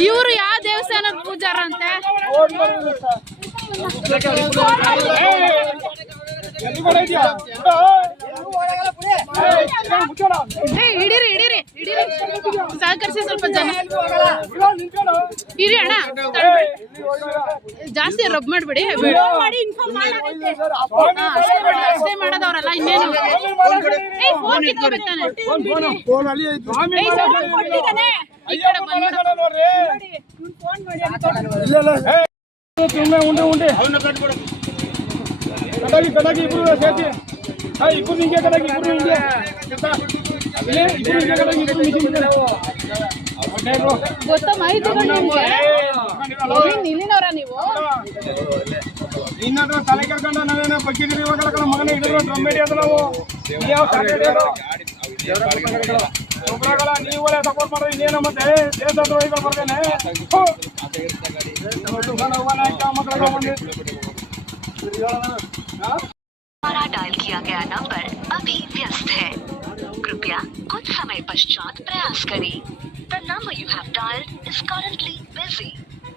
ಇವರು ಯಾವ ದೇವಸ್ಥಾನದ ಪೂಜಾರ ಅಂತೆ ಏ ಹಿಡೀರಿ ಹಿಡೀರಿ ಹಿಡೀರಿ. ಸಹಕರಿಸಿ ಸ್ವಲ್ಪ ಜನ. ಇರಿ ಅಣ್ಣ ಜಾಸ್ತಿ ರಬ್ ಮಾಡ್ಬೇಡಿ. ಅಷ್ಟೇ ಮಾಡಿ, ಅಷ್ಟೇ ಮಾಡೋದವ್ರಲ್ಲ, ಇನ್ನೇನು ಫೋನ್ ಬಂದ್ಬಿಡು. ಉಂಡೆ ಉಂಡೆ ಕಡಗಿ ಕಡಗಿ ಇಬ್ರು ಸೇರ್ಸಿ. ಇಬ್ಬರು ಹಿಂಗೆ ಕಡೆಗೆ ಇಬ್ಬರು ಹಿಂಗೆ. ಇಬ್ಬರು ಹಿಂಗೆ ಕಡೆಗೆ ಇಬ್ಬರು ಹಿಂಗೆ ನೀವು? ತಲೆ ಕರ್ಕೊಂಡು ನಾನೇನ ಬಗ್ಗಿದ್ರಿ ಇವಾಗ ಕಡೆ ಮಗನ ಡ್ರಮ್ ಯಾವ ನೀವು ಒಳ್ಳೆ ಸಪೋರ್ಟ್ ಮಾಡಿದ್ರೆ ಮತ್ತೆ? ದೇಶದ ಬರ್ತೇನೆ डायल किया गया नंबर अभी व्यस्त है। कृपया कुछ समय पश्चात प्रयास करें। The number you have dialled is currently busy.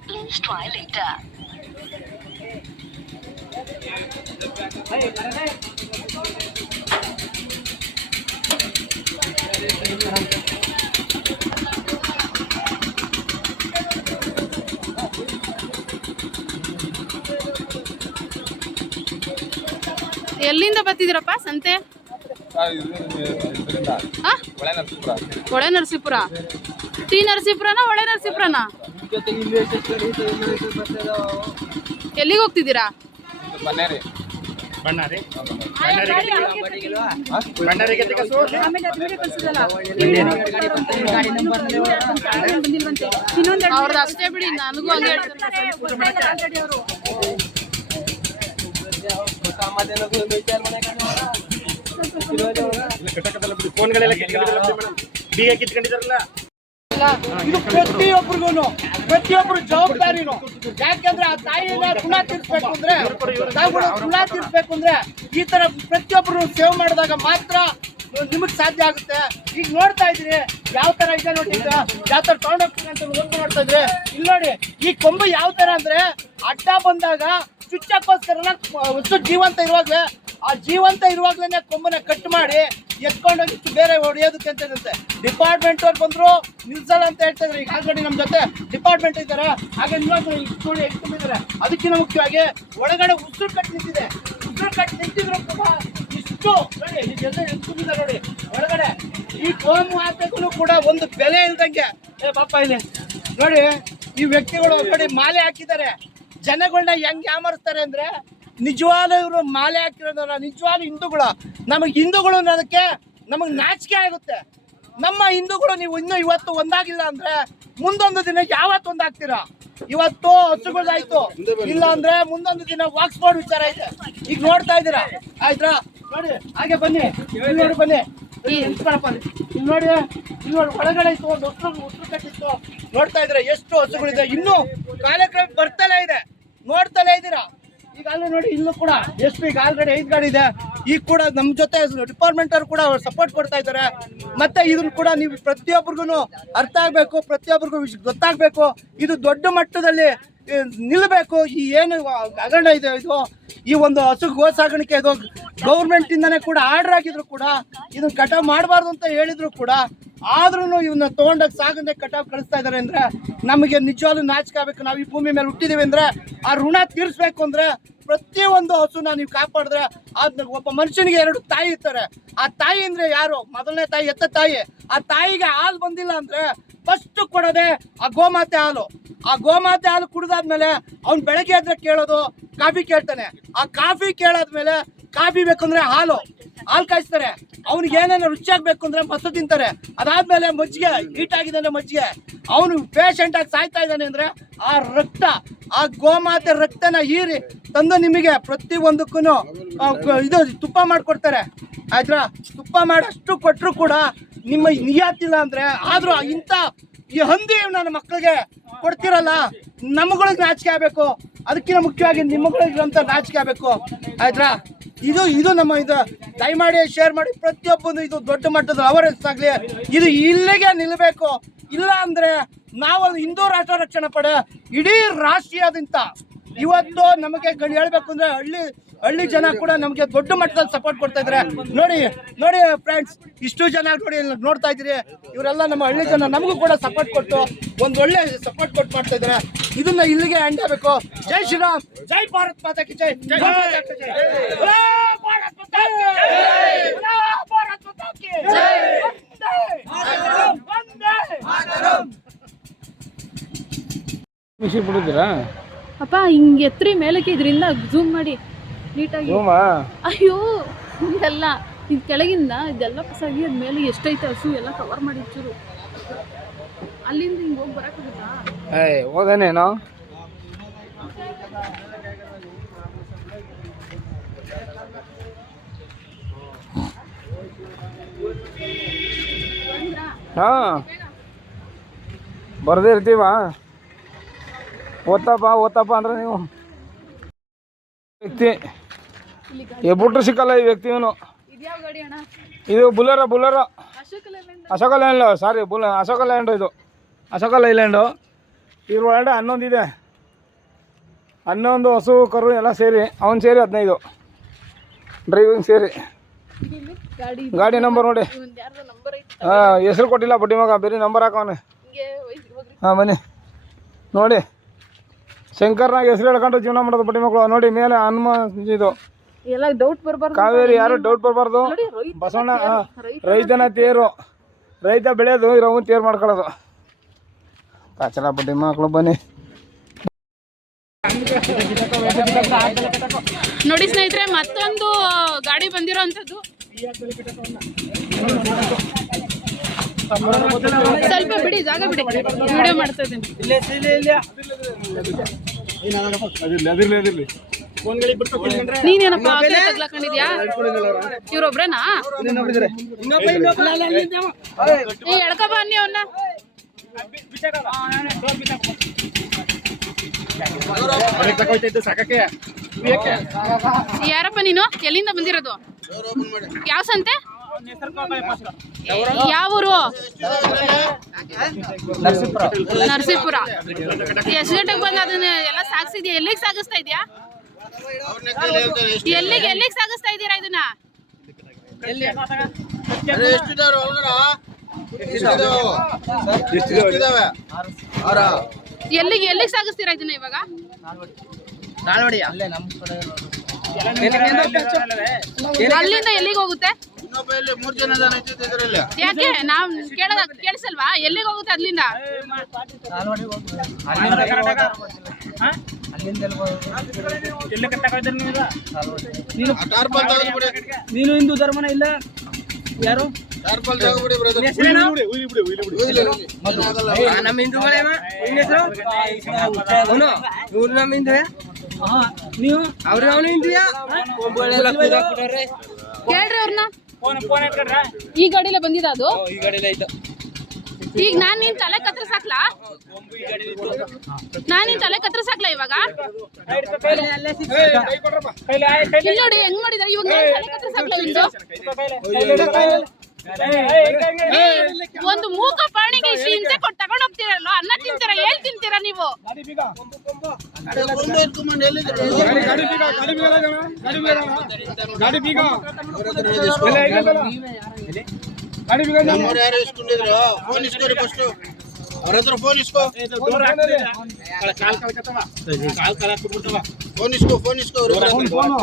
Please try later ಎಲ್ಲಿಂದ ಬರ್ತಿದ್ದೀರಪ್ಪ? ಸಂತೆ? ಹೊಳೆ ನರಸೀಪುರ. ಟಿ ನರಸೀಪುರನ ಹೊಳೆ ನರಸೀಪುರನ? ಎಲ್ಲಿಗೆ ಹೋಗ್ತಿದ್ದೀರಾ? ಅವ್ರದ್ದು ಅಷ್ಟೇ ಬಿಡಿ ನನಗೂ ಹಂಗೆ ಹೇಳ್ತಾರೆ ಫೋನ್ಗಳೆಲ್ಲ ಇದು ಪ್ರತಿಯೊಬ್ಬರಿಗೂ ಪ್ರತಿಯೊಬ್ಬರು ಜವಾಬ್ದಾರಿನು ಯಾಕೆಂದ್ರೆ ಆ ತಾಯಿನ ಋಣ ತೀರ್ಸ್ಬೇಕು ಅಂದ್ರೆ ತಾವುಗಳು ಋಣ ತೀರ್ಸ್ಬೇಕು ಅಂದ್ರೆ ಈ ತರ ಪ್ರತಿಯೊಬ್ಬರು ಸೇವ್ ಮಾಡಿದಾಗ ಮಾತ್ರ ನಿಮಗ್ ಸಾಧ್ಯ ಆಗುತ್ತೆ ಈಗ ನೋಡ್ತಾ ಇದ್ರಿ ಯಾವ ತರ ಇದೆ ನೋಡಿ ಈಗ ಯಾವ ತರ ತಗೊಂಡೋಗ್ತೀನಿ ಅಂತ ನೋಡ್ತಾ ಇದ್ರಿ ಇಲ್ಲಿ ನೋಡಿ ಈ ಕೊಂಬು ಯಾವ ತರ ಅಂದ್ರೆ ಅಡ್ಡ ಬಂದಾಗ ಚುಚ್ಚಕ್ಕೋಸ್ಕರ ವಸ್ತು ಜೀವಂತ ಇರುವಾಗಲೇ, ಆ ಜೀವಂತ ಇರುವಾಗ್ಲೇನೆ ಕೊಂಬನ ಕಟ್ ಮಾಡಿ ಎತ್ಕೊಂಡೋಗಿ ಬೇರೆ ಹೊಡೆಯೋದಕ್ಕೆ ಅಂತ ಇರುತ್ತೆ. ಡಿಪಾರ್ಟ್ಮೆಂಟ್ ಅವ್ರು ಬಂದ್ರು, ನಿಲ್ಸಲ್ಲ ಅಂತ ಹೇಳ್ತಾ ಈಗ ಆಲ್ರೆಡಿ ನಮ್ಮ ಜೊತೆ ಡಿಪಾರ್ಟ್ಮೆಂಟ್ ಇದ್ದಾರೆ. ಹಾಗೆ ನೋಡಿ ಇಟ್ಕೊಂಡಿದ್ದಾರೆ ಅದಕ್ಕಿಂತ ಮುಖ್ಯವಾಗಿ ಒಳಗಡೆ ಉಸಿರು ಕಟ್ ನಿಂತಿದೆ. ಉಸಿರು ಕಟ್ ನಿಂತಿದ್ರು ಕೂಡ ಇಷ್ಟು ನೋಡಿ, ಇದೆಲ್ಲ ಎತ್ಕೊಂಡಿದ್ದಾರೆ ನೋಡಿ. ಒಳಗಡೆ ಈ ಕೋಮು ಹಾಕಕ್ಕೂ ಕೂಡ ಒಂದು ಬೆಲೆ ಇಲ್ದಂಗೆ. ಏ, ಪಾಪ ಇಲ್ಲಿ. ನೋಡಿ, ಈ ವ್ಯಕ್ತಿಗಳು ಒಳಗಡೆ ಮಾಲೆ ಹಾಕಿದ್ದಾರೆ. ಜನಗಳನ್ನ ಹೆಂಗೆ ಯಾಮರಿಸ್ತಾರೆ ಅಂದ್ರೆ ನಿಜವಾದ ಇವರು ಮಾಲೆ ಹಾಕಿರೋದಲ್ಲ ನಿಜವಾದ ಹಿಂದೂಗಳು. ನಮಗೆ ಹಿಂದೂಗಳು ಅನ್ನೋದಕ್ಕೆ ನಮಗೆ ನಾಚಿಕೆ ಆಗುತ್ತೆ. ನಮ್ಮ ಹಿಂದೂಗಳು ನೀವು ಇನ್ನೂ ಇವತ್ತು ಒಂದಾಗಿಲ್ಲ ಅಂದ್ರೆ ಮುಂದೊಂದು ದಿನ ಯಾವತ್ತು ಒಂದಾಗ್ತೀರಾ? ಇವತ್ತು ಹಸುಗಳಾಯ್ತು ಇಲ್ಲ ಅಂದ್ರೆ ಮುಂದೊಂದು ದಿನ ವಾಕ್ಸ್ಬೋರ್ಡ್ ವಿಚಾರ ಐತೆ ಈಗ ನೋಡ್ತಾ ಇದ್ದೀರಾ? ಆಯ್ತಾ? ನೋಡಿ, ಹಾಗೆ ಬನ್ನಿ. ನೋಡಿ ಬನ್ನಿ. ಇಲ್ಲಿ ನೋಡಿ ಇಲ್ಲಿ ನೋಡಿ ಒಳಗಡೆ ಇತ್ತು, ಒಂದು ಹೊಸರು ಕಟ್ಟಿತ್ತು. ನೋಡ್ತಾ ಇದ್ರೆ ಎಷ್ಟು ಹಸುಗಳಿದೆ? ಇನ್ನೂ ಕಾರ್ಯಕ್ರಮ ಬರ್ತಲೇ ಇದೆ. ನೋಡ್ತಲೇ ಇದ್ದೀರಾ? ಅಲ್ಲಿ ನೋಡಿ ಇಲ್ಲೂ ಕೂಡ ಎಷ್ಟು ಈಗ ಆಲ್ರೆಡಿ ಐದು ಗಾಡಿ ಇದೆ. ಈಗ ಕೂಡ ನಮ್ಮ ಜೊತೆ ಡಿಪಾರ್ಟ್ಮೆಂಟ್ ಅವ್ರು ಕೂಡ ಸಪೋರ್ಟ್ ಕೊಡ್ತಾ ಇದ್ದಾರೆ. ಮತ್ತೆ ಇದನ್ನ ಕೂಡ ನೀವು ಪ್ರತಿಯೊಬ್ಬರಿಗೂ ಅರ್ಥ ಆಗಬೇಕು ಪ್ರತಿಯೊಬ್ಬರಿಗೂ ಗೊತ್ತಾಗಬೇಕು. ಇದು ದೊಡ್ಡ ಮಟ್ಟದಲ್ಲಿ ನಿಲ್ಲಬೇಕು ಈ ಏನು ಹಗರಣ ಇದೆ ಇದು? ಈ ಒಂದು ಹಸು ಗೋ ಸಾಗಾಣಿಕೆ ಇದು ಗೌರ್ಮೆಂಟ್ ಇಂದಾನೆ ಕೂಡ ಆರ್ಡರ್ ಆಗಿದ್ರು ಕೂಡ ಇದನ್ನ ಕಟಾವ್ ಮಾಡಬಾರ್ದು ಅಂತ ಹೇಳಿದ್ರು ಕೂಡ ಆದ್ರೂ ಇವನ್ನ ತಗೊಂಡೋಗಿ ಸಾಗಣೆ ಕಟಾವ್ ಕಳಿಸ್ತಾ ಇದಾರೆ ಅಂದ್ರೆ ನಮಗೆ ನಿಜವಾಗ್ಲೂ ನಾಚಿಕೆ ಆಗ್ಬೇಕು. ನಾವು ಈ ಭೂಮಿ ಮೇಲೆ ಹುಟ್ಟಿದೀವಿ ಅಂದ್ರೆ ಆ ಋಣ ತೀರಿಸ್ಬೇಕು ಅಂದ್ರೆ ಪ್ರತಿಯೊಂದು ಹಸುನ ನೀವು ಕಾಪಾಡಿದ್ರೆ ಅದ್ ಒಬ್ಬ ಮನುಷ್ಯನಿಗೆ ಎರಡು ತಾಯಿ ಇರ್ತಾರೆ. ಆ ತಾಯಿ ಅಂದ್ರೆ ಯಾರು? ಮೊದಲನೇ ತಾಯಿ, ಎತ್ತ ತಾಯಿ. ಆ ತಾಯಿಗೆ ಹಾಲು ಬಂದಿಲ್ಲ ಅಂದ್ರೆ ಫಸ್ಟ್ ಕೊಡೋದೆ ಆ ಗೋಮಾತೆ ಹಾಲು. ಆ ಗೋಮಾತೆ ಹಾಲು ಕುಡಿದಾದ್ಮೇಲೆ ಅವ್ನು ಬೆಳಗ್ಗೆ ಆದ್ರೆ ಕೇಳೋದು ಕಾಫಿ ಕೇಳ್ತಾನೆ. ಆ ಕಾಫಿ ಕೇಳಾದ್ಮೇಲೆ ಕಾಫಿ ಬೇಕಂದ್ರೆ ಹಾಲು. ಹಾಲು ಕಾಯಿಸ್ತಾರೆ. ಅವ್ನಿಗೆ ಏನೇನು ರುಚಿಯಾಗಬೇಕು ಅಂದ್ರೆ ಮೊಸರು ತಿಂತಾರೆ. ಅದಾದಮೇಲೆ ಮಜ್ಜಿಗೆ ಆಗಿದೆ ಅಂದ್ರೆ ಮಜ್ಜಿಗೆ. ಅವನು ಪೇಷಂಟ್ ಆಗಿ ಸಾಯ್ತಾ ಇದ್ದಾನೆ ಅಂದ್ರೆ ಆ ರಕ್ತ, ಆ ಗೋಮಾತೆ ರಕ್ತನ ಹೀರಿ ತಂದು ನಿಮಗೆ ಪ್ರತಿಯೊಂದಕ್ಕೂ ಇದು ತುಪ್ಪ ಮಾಡಿಕೊಡ್ತಾರೆ. ಆಯ್ತಾ ತುಪ್ಪ ಮಾಡಿ ಅಷ್ಟು ಕೊಟ್ಟರು ಕೂಡ ನಿಮ್ಮ ನಿಯಾತಿಲ್ಲ ಅಂದ್ರೆ ಆದ್ರೂ ಇಂಥ ಈ ಹಂದಿ ನನ್ನ ಮಕ್ಕಳಿಗೆ ಕೊಡ್ತಿರಲ್ಲ, ನಮ್ಗಳಿಗೆ ನಾಚಿಕೆ ಆಗ್ಬೇಕು. ಅದಕ್ಕಿಂತ ಮುಖ್ಯವಾಗಿ ನಿಮ್ಮಗಳಿಗೆ ಅಂತ ನಾಚಿಕೆ ಆಗಬೇಕು. ಆಯ್ತಾ ಇದು ಇದು ನಮ್ಮ ಇದು ದಯಮಾಡಿ ಶೇರ್ ಮಾಡಿ ಪ್ರತಿಯೊಬ್ಬನು ಇದು ದೊಡ್ಡ ಮಟ್ಟದ ಅವೇರ್ನೆಸ್ ಆಗಲಿ, ಇದು ಇಲ್ಲಿಗೆ ನಿಲ್ಲಬೇಕು ಇಲ್ಲ ಅಂದ್ರೆ ನಾವು ಹಿಂದೂ ರಾಷ್ಟ್ರ ರಕ್ಷಣಾ ಪಡೆ, ಇಡೀ ರಾಷ್ಟ್ರೀಯದಿಂದ. ಇವತ್ತು ನಮಗೆ ಹೇಳ್ಬೇಕು ಅಂದ್ರೆ ಹಳ್ಳಿ ಹಳ್ಳಿ ಜನ ಕೂಡ ನಮಗೆ ದೊಡ್ಡ ಮಟ್ಟದಲ್ಲಿ ಸಪೋರ್ಟ್ ಕೊಡ್ತಾ ಇದ್ದಾರೆ ನೋಡಿ ನೋಡಿ ಫ್ರೆಂಡ್ಸ್ ಇಷ್ಟು ಜನ ನೋಡಿ ನೋಡ್ತಾ ಇದ್ದೀರಿ. ಇವರೆಲ್ಲ ನಮ್ಮ ಹಳ್ಳಿ ಜನ ನಮಗೂ ಕೂಡ ಸಪೋರ್ಟ್ ಕೊಟ್ಟು ಒಂದು ಒಳ್ಳೆ ಸಪೋರ್ಟ್ ಕೊಟ್ಟು ಮಾಡ್ತಾ ಇದ್ದಾರೆ ಇದನ್ನ ಇಲ್ಲಿಗೆ ಎಂಡ್ ಆಗಬೇಕು. ಜೈ ಶ್ರೀರಾಮ್, ಜೈ ಭಾರತ್ ಮಾತಾ ಕಿ ಜೈ. ಜೈ ಬಿಡಿದ್ದೀರಾ ಅಪ್ಪ, ಹಿಂಗೆ ಎತ್ರಿ ಮೇಲಕ್ಕೆ ಇದರಿಂದ ಝೂಮ್ ಮಾಡಿ. ನೀಟಾಗಿ ಅಯ್ಯೋ ಇದೆಲ್ಲ ಇದು ಕೆಳಗಿಂದ ಇದೆಲ್ಲ ಪಸಾಗಿ ಅದ್ ಮೇಲೆ ಎಷ್ಟೈತೆ ಹಸು ಎಲ್ಲ ಕವರ್ ಮಾಡಿ ಚೂರು. ಅಲ್ಲಿಂದ ಹಿಂಗೆ ಹೋಗಿ ಬರಕ್ಕಾಗುತ್ತಾ ಏಯ್ ಹೋದೇನೇನೋ ಹಾಂ. ಬರದೇ ಇರ್ತೀವ? ಓದ್ತಪ್ಪ ಓದ್ತಪ್ಪ ಅಂದ್ರೆ ನೀವು ವ್ಯಕ್ತಿ ಎಬ್ಬುಟ್ರು ಸಿಕ್ಕಲ್ಲ ಈ ವ್ಯಕ್ತಿ ಇವನು. ಇದು Bolero Bolero. Ashok land sorry ಬುಲ Ashoka land ಇದು. ಅಶೋಕ ಲೈಲ್ಯಾಂಡು ಇದ್ರ ಒಳಗಡೆ ಹನ್ನೊಂದು ಇದೆ. ಹನ್ನೊಂದು ಹಸು ಕರು ಎಲ್ಲ ಸೇರಿ ಅವನು ಸೇರಿ ಹದಿನೈದು. ಡ್ರೈವಿಂಗ್ ಸೇರಿ. ಗಾಡಿ ನಂಬರ್ ನೋಡಿ. ಹಾಂ ಹೆಸರು ಕೊಟ್ಟಿಲ್ಲ ಬಡ್ಡಿ ಮಗ ಬೇರೆ ನಂಬರ್ ಹಾಕವನೆ ಹಾಂ ಬನ್ನಿ. ನೋಡಿ. ಶಂಕರ್ನಾಗ ಹೆಸರು ಹೇಳ್ಕೊಂಡು ಜೀವನ ಮಾಡೋದು ಬಡ್ಡಿ ಮಕ್ಕಳು ನೋಡಿ ಮೇಲೆ ಹನುಮ ಇದು. ಎಲ್ಲ ಡೌಟ್ ಬರಬಾರ್ದು ಕಾವೇರಿ ಯಾರು ಡೌಟ್ ಬರಬಾರ್ದು ನೋಡಿ ರೈತ ಬಸವಣ್ಣ ರೈತ ರೈತನ ತೇರು ರೈತ ಬೆಳೆಯೋದು ಇರೋವನ್ ತೇರು ಮಾಡ್ಕೊಳ್ಳೋದು ಕಾಚಲ ಬಡ್ಡಿ ಮಕ್ಕಳು ಬನ್ನಿ ನೋಡಿ ಸ್ನೇಹಿತರೆ ಮತ್ತೊಂದು ಗಾಡಿ ಬಂದಿರೋ ಅಂಥದ್ದು ಸ್ವಲ್ಪ ಬಿಡಿ ಜಾಗ ಬಿಡಿ ವಿಡಿಯೋ ಮಾಡ್ತಾ ಇದ್ದೀನಿ ನೀನೇನಪ್ಪ ಆ ಕಡೆ ತಗ್ಲಾಕೊಂಡಿದ್ಯಾ? ಇವ್ರೊಬ್ರೇನಾ? ಏ ಎಳ್ಕ ಬನ್ನಿ ಅವನ್ನ ಯಾರಪ್ಪ ನೀನು? ಎಲ್ಲಿಂದ ಬಂದಿರೋದು? ಯಾವ ಸಂತೆ? ಯಾವ ಊರು? ನರಸೀಪುರ. ಎಷ್ಟು ಗಂಟೆಗೆ ಬಂದು ಅದನ್ನ ಎಲ್ಲ ಸಾಗಿಸಿದ್ಯಾ? ಎಲ್ಲಿಗೆ ಸಾಗಿಸ್ತಾ ಇದೆಯಾ? ಎಲ್ಲಿಗೆ ಎಲ್ಲಿಗೆ ಸಾಗಿಸ್ತಾ ಇದ್ದೀರಾ ಇದನ್ನ? ಎಲ್ಲಿಗೆ ಎಲ್ಲಿಗೆ ಸಾಗಿಸ್ತೀರಾ ಇದನ್ನ ಇವಾಗ? ಅಲ್ಲಿಂದ ಎಲ್ಲಿಗೆ ಹೋಗುತ್ತೆ? ಮೂರ್ ಜನ ಜನ ಇದ್ದಿದ್ದು ಇದ್ರಲ್ಲಿ. ಯಾಕೆ? ನಾವ್ ಕೇಳದ ಕೇಳಿಸಲ್ವಾ? ಎಲ್ಲಿಗೆ ಹೋಗುತ್ತೆ ಅಲ್ಲಿಂದ? ನೀನು ಹಿಂದೂ ಧರ್ಮನ ಇಲ್ಲ? ಯಾರು? ನಮ್ಮ ಹಿಂದೂಗಳೇನ? ಇವ್ರು ನಮ್ಮ ಹಿಂದೂ. ನೀವು? ಅವ್ರ ಅವನು ಹಿಂದಿಯಾ? ಕೇಳ್ರಿ ಅವ್ರನ್ನ ಈ ಗಾಡಿಲೇ ಬಂದಿದ ಅದು ಈಗ ನಾನ್ ನಿನ್ ತಲೆ ಕತ್ತರಿಸಾಕ್ಲಾ ನಾನ್ ನಿನ್ ತಲೆ ಕತ್ತರಿಸಾಕ್ಲಾ ಇವಾಗ ಕೈಲಿ ಆಯ್ ಕೈಲಿ ಇಲ್ಲಿ ನೋಡಿ ಹೆಂಗ್ ಮಾಡಿದಾರೆ ಇವಾಗ ತಲೆ ತಲೆ ಕತ್ತರಿಸಾಕ್ಲಾ ನಿಂದು ಒಂದು ಮೂಕ ಪ್ರಾಣಿಗೆ ಇಷ್ಟು ಹಿಂಸೆ ಕೊಟ್ಟು ತಗೊಂಡ್ ಹೋಗ್ತೀರಲ್ಲ ಅನ್ನ ತಿಂತೀರಾ ಏಳ್ ತಿಂತೀರಾ ನೀವು ಗಾಡಿ ಬೀಗ ಕೊಂಬೆ ಎತ್ಕೊಂಬಂದು ಎಲ್ಲಿದ್ರು ಗಾಡಿ ಗಾಡಿ ಬೀಗ ಗಾಡಿ ಬೀಗ ಅಲ್ಲ ಜನ? ಗಾಡಿ ಬೀಗ ಅಲ್ಲ? ಗಾಡಿ ಬೀಗ ಎಲ್ಲ ಐತಲ್ಲ? ಗಾಡಿ ಬೀಗ ಜನ? ನಮ್ಮವ್ರು ಯಾರು ಇಸ್ಕೊಂಡಿದ್ರು ಫೋನ್ ಇಸ್ಕೊರಿ ಫಸ್ಟ್ ಅವ್ರ ಹತ್ರ ಫೋನ್ ಇಸ್ಕೋ ಫೋನ್ ಹಾಕಿದ್ರೆ? ಫೋನ್ ಇಸ್ಕೋ ಫೋನ್ ಇಸ್ಕೋ ಅವ್ರ ಹತ್ರ. Phone, phone.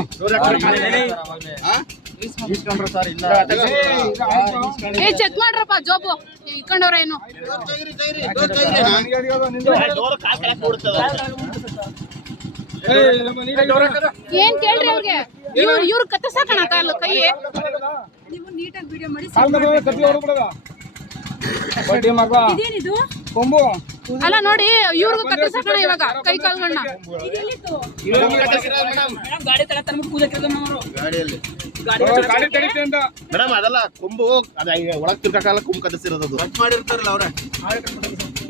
ಹಾ? ಏ ಚೆಕ್ ಮಾಡ್ರಪ್ಪ ಜೋಬು. ಇಟ್ಕೊಂಡವ್ರ ಏನು? ಏನ್ ಕೇಳ್ರಿ ಅವ್ರಿಗೆ? ಇವ್ರು ಇವ್ರು ಕತ್ತರ್ಸಾಕಣ ಕಾಲು ಕೈ ನೀವು ನೀಟಾಗಿ ವಿಡಿಯೋ ಮಾಡಿ ಬಡ್ಡಿ ಮಗ. ಕೊಂಬು. ಅಲ್ಲ ನೋಡಿ ಇವ್ರಿಗೂ ಕತ್ತರ್ಸಕಣ ಇವಾಗ ಕೈ ಕಾಲ್ಗಳನ್ನ ಗಾಡಿಯಲ್ಲಿ ಗಾಡಿ ಪೂಜೆ ಅಂತ ಮೇಡಮ್ ಅದಲ್ಲ ಕೊಂಬು ಅದ ಒಳಗ್ ತಿರ್ಗಕ್ಕಾಗಲ್ಲ ಕೊಂಬು ಕದಸಿರೋದು ಕಟ್ ಮಾಡಿರ್ತಾರಲ್ಲ ಅವ್ರೆ.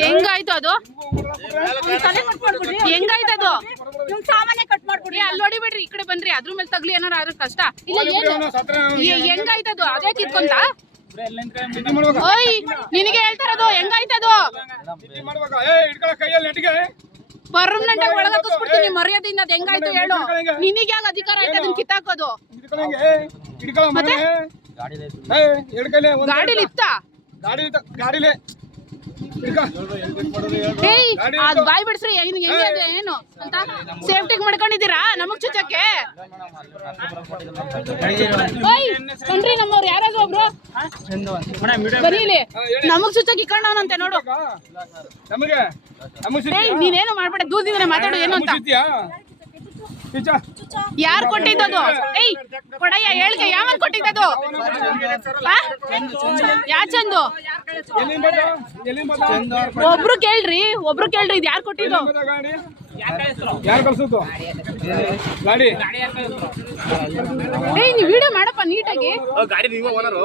ಹೆಂಗಾಯ್ತು ಅದು? ಹೆಂಗಾಯ್ತು ಅದು? ಸಾಮಾನ್ಯ ಕಟ್ ಮಾಡ್ಬಿಡಿ ಅಲ್ಲಿ ಅಲ್ಲಿ ಹೊಡಿಬಿಡ್ರಿ ಈ ಕಡೆ ಬನ್ರಿ ಅದ್ರ ಮೇಲೆ ತಗ್ಲಿ ಏನಾರ ಆದ್ರೆ ಕಷ್ಟ. ಇಲ್ಲ ಹೆಂಗಾಯ್ತು ಅದು? ಅದೇ ಕಿತ್ಕೊಂತ ಓಯ್ ನಿನಗೆ ಹೇಳ್ತಾರದು ಹೆಂಗಾಯ್ತದು ಚಿಟ್ಟಿ ಪರ್ಮನೆಂಟ್ ಆಗಿ ಒಳಗ ಹಾಕಿಸ್ಬಿಡ್ತೀನಿ ಮರ್ಯಾದೆಯಿಂದ ಅದ್ ಹೆಂಗಾಯ್ತು ಹೇಳು. ನಿನಗೆ ಯಾಕೆ ಅಧಿಕಾರ ಆಯ್ತು ಅದನ್ನ ಕಿತ್ತಾಕೋದು. ಗಾಡಿಲಿ ಇತ್ತ? ಗಾಡಿಲಿ ಗಾಡಿಲಿ ಏಯ್ ಅದ್ ಬಾಯ್ ಬಿಡ್ಸ್ರಿ ಏನು ಹೆಂಗೆ ಅದು ಏನು ಅಂತ. ಸೇಫ್ಟಿ ಮಾಡ್ಕೊಂಡಿದ್ದೀರಾ ನಮಗ್ ಚುಚ್ಚಕ್ಕೆ? ಓಯ್ ಕಣ್ರಿ ನಮ್ಮವ್ರು ಯಾರಾದ್ರು ಒಬ್ರು? ಬರೀಲಿ ನಮಗ್ ನೋಡು. ಏಯ್ ನೀನೇನು ಮಾಡ್ಬೇಡ ದೂರದಿಂದ ಮಾತಾಡು ಏನು ಅಂತ. ಯಾರು ಕೊಟ್ಟಿದ್ದದು? ಏಯ್ ಕೊಡಯ್ಯ ಹೇಳ್ಗೆ ಯಾವ ಕೊಟ್ಟಿದ್ದದು? ಯಾ ಚಂದು? ಒಬ್ರು ಕೇಳ್ರಿ ಒಬ್ರು ಕೇಳ್ರಿ ಇದು ಯಾರು ಕೊಟ್ಟಿದ್ದು? ಯಾರು ಕಳ್ಸುತ್ತು ಗಾಡಿ. ಏಯ್ ನೀವು ವಿಡಿಯೋ ಮಾಡಪ್ಪ ನೀಟಾಗಿ. ಗಾಡಿ ನೀವು ಓನರು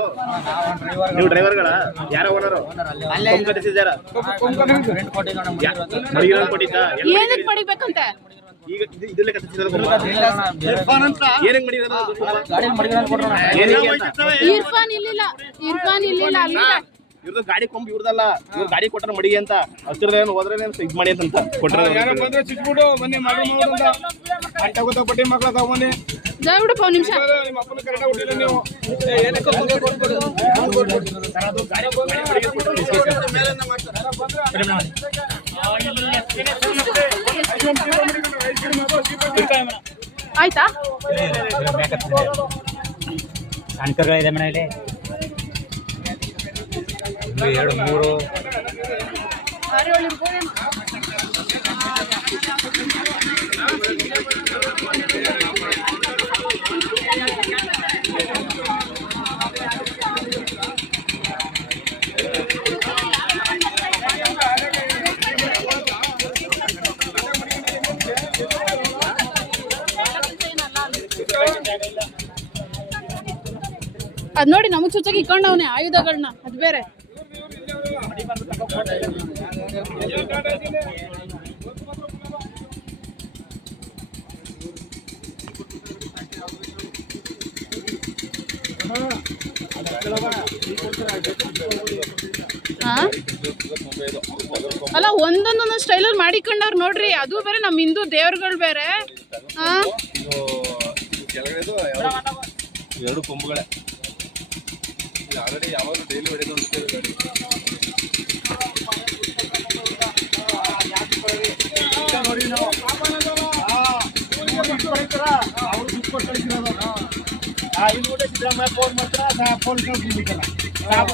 ನೀವು ಡ್ರೈವರ್ಗಳ ಯಾರ ಓನರು ಏನಕ್ಕೆ ಪಡಿಬೇಕಂತೆ? ಈಗ ಇದು- ಇದರಲ್ಲೇ ಕಟ್ಟಿಸಿದಾರ ಏನಕ್ಕೆ ಮಡಿಗೆ ಇರ್ಫಾನ್ ಇಲ್ಲಿಲ್ಲ ಇರ್ಫಾನ್ ಇಲ್ಲಿಲ್ಲ ಅಲ್ಲಿ. ಇವ್ರದ್ದು ಗಾಡಿ ಕೊಂಬ್ ಇವ್ರದಲ್ಲ. ಇವ್ರ ಗಾಡಿ ಕೊಟ್ರ ಮಡಿಗೆ ಅಂತ. ಹತ್ತಿರದೇನು ಹೋದ್ರೆ ಇದ್ ಮಾಡಿ ಅಂತ ಬಂದ್ರೆ ಚಿಟ್ಬಿಟ್ಟು ಬನ್ನಿ ಪಟ್ಟಿ ಮಕ್ಳ ತಗೊಂಡಿ ಬಿಡಪ್ಪ ನಿಮಿಷ. ನಿಮ್ಮ ಅಪ್ಪನ ಕರೆಕ್ಟಾಗಿ ಹುಟ್ಟಿಲ್ಲ ನೀವು. ಏನಕ್ಕೆ ಆಯ್ತಾ? ಅನ್ಕರ್ಗಳಿದೆ ಮನೆಯಲ್ಲಿ? ಎರಡು ಮೂರು. ಅದ್ ನೋಡಿ ನಮಗ್ ಚುಚ್ಚಕ್ಕೆ ಇಕ್ಕೊಂಡವ್ನೆ ಆಯುಧಗಳನ್ನ ಅದ್ ಬೇರೆ? ಅಲ್ಲ, ಒಂದೊಂದೊಂದು ಸ್ಟೈಲಲ್ಲಿ ಮಾಡಿಕೊಂಡವ್ರು ನೋಡ್ರಿ, ಅದು ಬೇರೆ ನಮ್ಮ ಹಿಂದೂ ದೇವ್ರುಗಳು ಬೇರೆ. ಎರಡು ಕೊಂಬುಗಳೇ. ಆಲ್ರೆಡಿ ಯಾವಾಗಲೂ ಡೈಲಿ ಹೊಡೆದು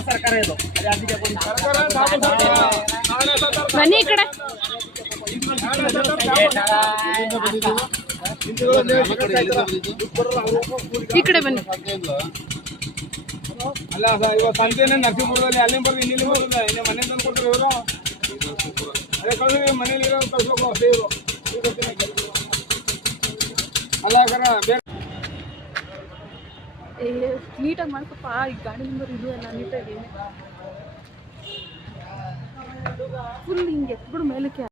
ಸರ್ಕಾರ ಇದು. ಬನ್ನಿ ಈ ಕಡೆ. ಈ ಕಡೆ ಬನ್ನಿ. ಅಲ್ಲ ಸ- ಇವಾಗ ಸಂತೆನೆ ನರಸೀಪುರದಲ್ಲಿ ಅಲ್ಲೇ ಬರ್ರಿ ಇಲ್ಲಿ ಬರೋದಿಲ್ಲ ಇನ್ನೇ ಮನೆ ತಂದು ಕೊಡ್ತಾರೆ ಇವರು. ಅದೇ ಕಳಿಸಿ ಮನೇಲಿ ಇರೋ ಕಳ್ಸ್ಬೇಕು ಅಷ್ಟೇ ಇವರು. ಅಲ್ಲ ಕರ ಬೇರೆ ನೀಟಾಗಿ ಮಾಡ್ಕಪ್ಪ. ಈ ಗಾಡಿ ನಂಬರ್ ಇದು ಎಲ್ಲ ನೀಟಾಗಿ ಫುಲ್ ಹಿಂಗೆ ಎತ್ಬಿಡು ಮೇಲಕ್ಕೆ.